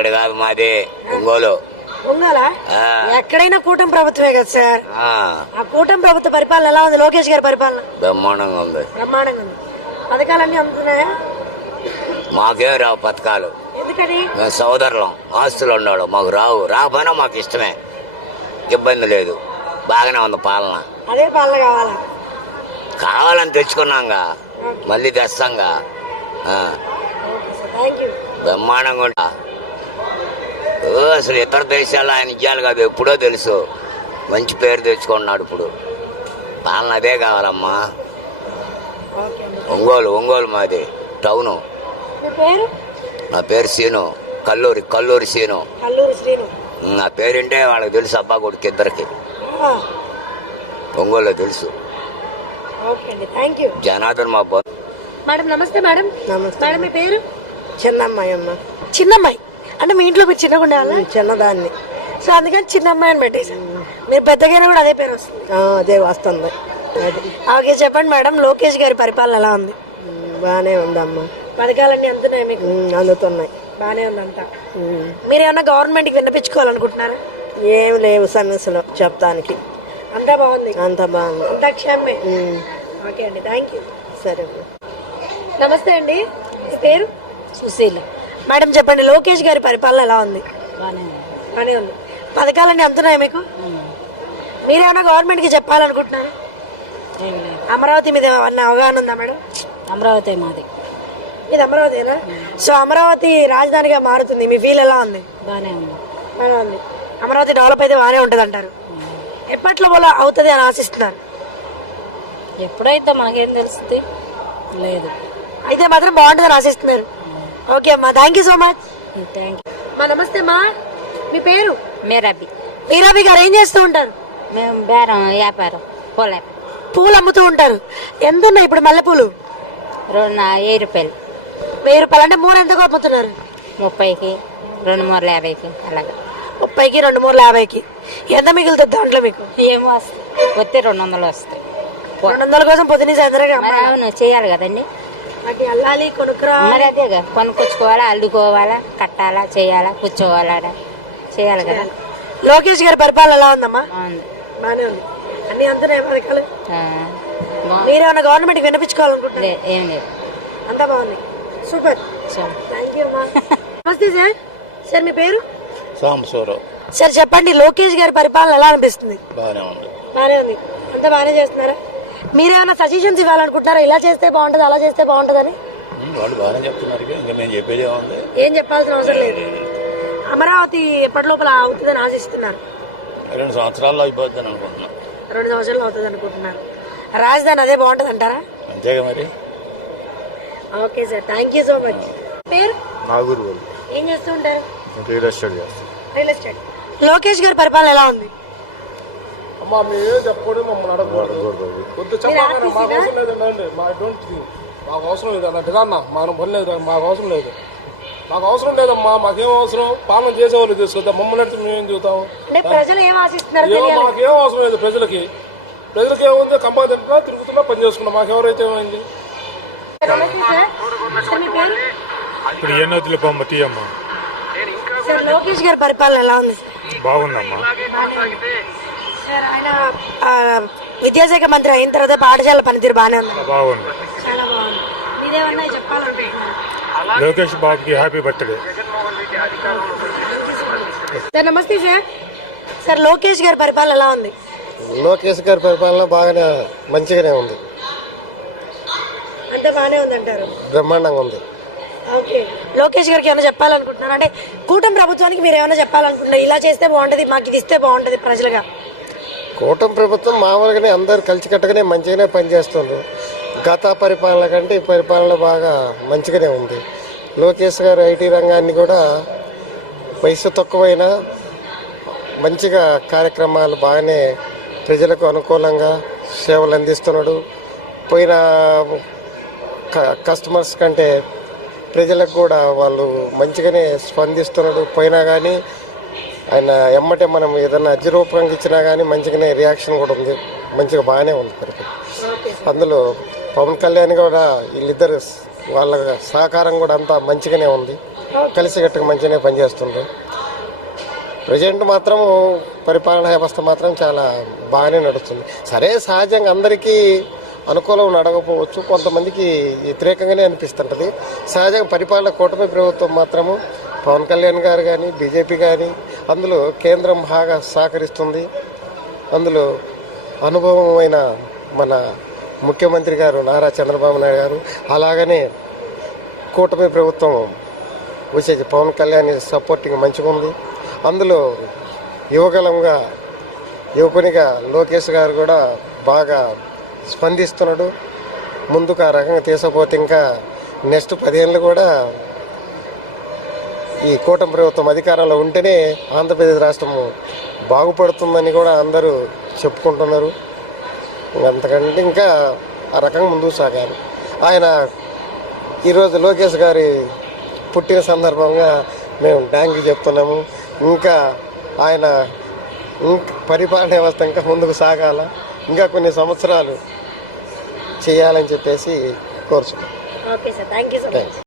ఇక్కడ కాదు మాది ఒంగోలు. ఒంగోలా? ఎక్కడైనా కూటమి ప్రభుత్వమే కదా సార్. ఆ కూటమి ప్రభుత్వ పరిపాలన ఎలా ఉంది? లోకేష్ గారి పరిపాలన బ్రహ్మాండంగా ఉంది. బ్రహ్మాండంగా ఉంది. పథకాలన్నీ అందుతున్నాయా? మాకేం రావు పథకాలు. ఎందుకని? మేము సోదరులం, ఆస్తులు ఉండవు, మాకు రాకపోయినా మాకు ఇష్టమే, ఇబ్బంది లేదు, బాగానే ఉంది పాలన. అదే పాలన కావాలా? కావాలని తెచ్చుకున్నాంగా, మళ్ళీ తెస్తాంగా. బ్రహ్మాండంగా ఉంటా. అసలు ఇతర దేశాల్లో ఆయన ఇయ్యాలి కాదు, ఎప్పుడో తెలుసు. మంచి పేరు తెచ్చుకున్నాడు. ఇప్పుడు పాలన అదే కావాలమ్మా. ఒంగోలు మాది టౌను. నా పేరు సీను, కల్లూరి సీను. నా పేరుంటే వాళ్ళకి తెలుసు, అబ్బా కొడుకు ఇద్దరికి ఒంగోలు తెలుసు. జనార్దన్ మా బాబు. మేడం నమస్తే. మేడం మేడం మీ పేరు? చిన్నమ్మాయి అమ్మ. చిన్నమ్మాయి అంటే మీ ఇంట్లో మీరు చిన్నగా ఉండేవాళ్ళ? చిన్నదాన్ని. సో అందుకని చిన్నమ్మాయి అని పెట్టేశాను. మీరు పెద్దగానే కూడా అదే పేరు వస్తుంది? అదే వస్తుంది. ఓకే చెప్పండి మేడం, లోకేష్ గారి పరిపాలన ఎలా ఉంది? బాగానే ఉందమ్మా. పథకాలన్నీ అందుతున్నాయి మీకు? అందుతున్నాయి. బాగానే ఉందంట. మీరేమన్నా గవర్నమెంట్కి విన్నపించుకోవాలనుకుంటున్నారా? ఏం లేవు సమస్యలు చెప్తానికి. అంతా బాగుంది? అంతా బాగుంది. అంతా క్షేమమే. ఓకే అండి, థ్యాంక్ యూ. సరే. నమస్తే అండి, మీ పేరు? సుశీల. మేడం చెప్పండి, లోకేష్ గారి పరిపాలన ఎలా ఉంది? బాగానే ఉంది. పథకాలన్నీ అందుతున్నాయి మీకు? మీరేమన్నా గవర్నమెంట్కి చెప్పాలనుకుంటున్నారా? అమరావతి మీద ఏమన్నా అవగాహన ఉందా మేడం? అమరావతి మాది. ఇది అమరావతినా? సో అమరావతి రాజధానిగా మారుతుంది, మీ ఫీల్ ఎలా ఉంది? బాగానే ఉంది. అమరావతి డెవలప్ అయితే బాగానే ఉంటుంది అంటారు. ఎప్పట్లో అవుతుంది అని ఆశిస్తున్నారు? ఎప్పుడైతే మనకేం తెలుస్తుంది, లేదు అయితే మాత్రం బాగుంటుందని ఆశిస్తున్నారు. ఓకే అమ్మా, thank you so much. Thank you. నమస్తే అమ్మా, మీ పేరు? మీరాబి గారు ఏం చేస్తూ ఉంటారు? మేము బేరం వ్యాపారం, పూలు అమ్ముతూ ఉంటారు. ఎంత ఉన్నాయి ఇప్పుడు మల్లెపూలు? 1000 రూపాయలు. 1000 రూపాయలు అంటే మూర ఎంతకు అమ్ముతున్నారు? 30కి, 2 మూరలు 50కి. అలాగా 30కి, 2 మూరలు 50కి. ఎంత మిగులుతుంది దాంట్లో మీకు? ఏమో వస్తే 200 వస్తాయి. 200 కోసం పొద్దున్న అవును, చేయాలి కదండి. అల్లాలి, కొనుక్కురా. మరి అదేగా, కొనుక్కొచ్చుకోవాలా, అల్లుకోవాలా, కట్టాలా, చేయాలా, కూర్చోవాలా, చేయాలి కదా. లోకేష్ గారి పరిపాలన ఎలా ఉందమ్మా? బాగానే ఉంది. అన్ని అందుతున్నాయి పథకాలు. మీరేమన్నా గవర్నమెంట్కి వినిపించుకోవాలనుకుంటున్నారు? ఏం లేదు, అంతా బాగుంది. సూపర్, థ్యాంక్ యూ అమ్మా. నమస్తే సార్. సార్ మీ పేరు? సాంబశివరావు. సార్ చెప్పండి, లోకేష్ గారి పరిపాలన ఎలా అనిపిస్తుంది? బాగానే ఉంది. అంతా బాగానే చేస్తున్నారా? మీరేమైనా సజెషన్స్ ఇవ్వాలనుకుంటున్నారా? ఇలా చేస్తే బాగుంటుంది, అలా చేస్తే బాగుంటుందని? వాళ్ళు బాగానే చెప్తున్నారు, ఇంకా మేము చెప్పేది ఏముంది? ఏం చెప్పాల్సిన అవసరం లేదు. అమరావతి ఎప్పటి లోపల అవుతుందని ఆశిస్తున్నారు? 2 సంవత్సరాల్లో అయిపోద్దని అనుకుంటున్నాం. 2 సంవత్సరాలు అవుతుంది అనుకుంటున్నారు. రాజధాని అదే బాగుంటుంది అంటారా? అంతేగా మరి. Okay sir, thank you so much. పేరు? నాగూరు. ఏం చేస్తూ ఉంటారు? రియల్ ఎస్టేట్ చేస్తాం. Real estate. లోకేష్ గారి పరిపాలన ఎలా ఉంది? మాకు అవసరం లేదు అన్నట్టుగా అన్న, మనం పని లేదు, మాకు అవసరం లేదు. మాకు అవసరం లేదమ్మా, మాకేం అవసరం? పాలన చేసేవాళ్ళు తీసుకొద్దాం, మమ్మల్ని అంటే మేమేం చూస్తాము? ప్రజలు ఏం ఆశిస్తున్నారు? మాకేం అవసరం లేదు. ప్రజలకి ఏముంది, కంపాదిగా తిరుగుతున్నా పని చేసుకున్నాం, మాకెవరైతే ఏమైంది? సార్ లోకేష్ గారి పరిపాలన ఎలా ఉంది? బాగుందమ్మా. సార్ ఆయన విద్యాశాఖ మంత్రి అయిన తర్వాత పాఠశాల పనితీరు బాగానే ఉంది. బాగుంది. చాలా బాగుంది. మీరేమన్నా చెప్పాలనుకుంటున్నారు? లోకేష్ బాబుకి హ్యాపీ బర్త్డే. సార్ నమస్తే సార్. సార్ లోకేష్ గారి పరిపాలన ఎలా ఉంది? లోకేష్ గారి పరిపాలన బాగానే మంచిగానే ఉంది. అంతా బాగానే ఉంది అంటారు? బ్రహ్మాండంగా ఉంది. ఓకే, లోకేష్ గారికి ఏమైనా చెప్పాలనుకుంటున్నారు? అంటే కూటమి ప్రభుత్వానికి మీరు ఏమైనా చెప్పాలనుకుంటున్నారు? ఇలా చేస్తే బాగుంటుంది, మాకు ఇది ఇస్తే బాగుంటుంది ప్రజలుగా. కూటమి ప్రభుత్వం మామూలుగానే అందరు కలిసికట్టుగానే మంచిగానే పనిచేస్తున్నారు. గత పరిపాలన కంటే ఈ పరిపాలన బాగా మంచిగానే ఉంది. లోకేష్ గారు ఐటీ రంగాన్ని కూడా వయసు తక్కువైనా మంచిగా కార్యక్రమాలు బాగానే ప్రజలకు అనుకూలంగా సేవలు అందిస్తున్నాడు. పోయిన కస్టమర్స్ కంటే ప్రజలకు కూడా వాళ్ళు మంచిగానే స్పందిస్తున్నాడు. పోయినా కానీ ఆయన ఎమ్మటే మనం ఏదన్నా అర్జీరూపంగా ఇచ్చినా కానీ మంచిగానే రియాక్షన్ కూడా ఉంది, మంచిగా బాగానే ఉంది పరిస్థితి. అందులో పవన్ కళ్యాణ్ కూడా వీళ్ళిద్దరు వాళ్ళ సహకారం కూడా అంతా మంచిగానే ఉంది. కలిసికట్టుగా మంచిగానే పనిచేస్తుండ్రు. ప్రజెంట్ మాత్రం పరిపాలనా వ్యవస్థ మాత్రం చాలా బాగానే నడుస్తుంది. సరే, సహజంగా అందరికీ అనుకూలం నడవకపోవచ్చు, కొంతమందికి వ్యతిరేకంగానే అనిపిస్తుంటుంది. సహజంగా పరిపాలన కూటమి ప్రభుత్వం మాత్రము పవన్ కళ్యాణ్ గారు కానీ బీజేపీ కానీ అందులో కేంద్రం బాగా సహకరిస్తుంది. అందులో అనుభవమైన మన ముఖ్యమంత్రి గారు నారా చంద్రబాబు నాయుడు గారు, అలాగనే కూటమి ప్రభుత్వం వచ్చేసి పవన్ కళ్యాణ్ సపోర్టింగ్ మంచిగా ఉంది. అందులో యువకునిగా లోకేష్ గారు కూడా బాగా స్పందిస్తున్నాడు. ముందుకు ఆ రకంగా తీసుకుపోతే ఇంకా నెక్స్ట్ 10 ఏళ్ళు కూడా ఈ కూటమి ప్రభుత్వం అధికారంలో ఉంటేనే ఆంధ్రప్రదేశ్ రాష్ట్రం బాగుపడుతుందని కూడా అందరూ చెప్పుకుంటున్నారు. అంతకంటే ఇంకా ఆ రకంగా ముందుకు సాగాలి. ఆయన ఈరోజు లోకేష్ గారి పుట్టిన సందర్భంగా మేము థ్యాంక్ యూ చెప్తున్నాము. ఇంకా ఆయన పరిపాలన వ్యవస్థ ఇంకా ముందుకు సాగాల, ఇంకా కొన్ని సంవత్సరాలు చేయాలని చెప్పేసి కోరుచున్నాం. Okay sir, thank you so much.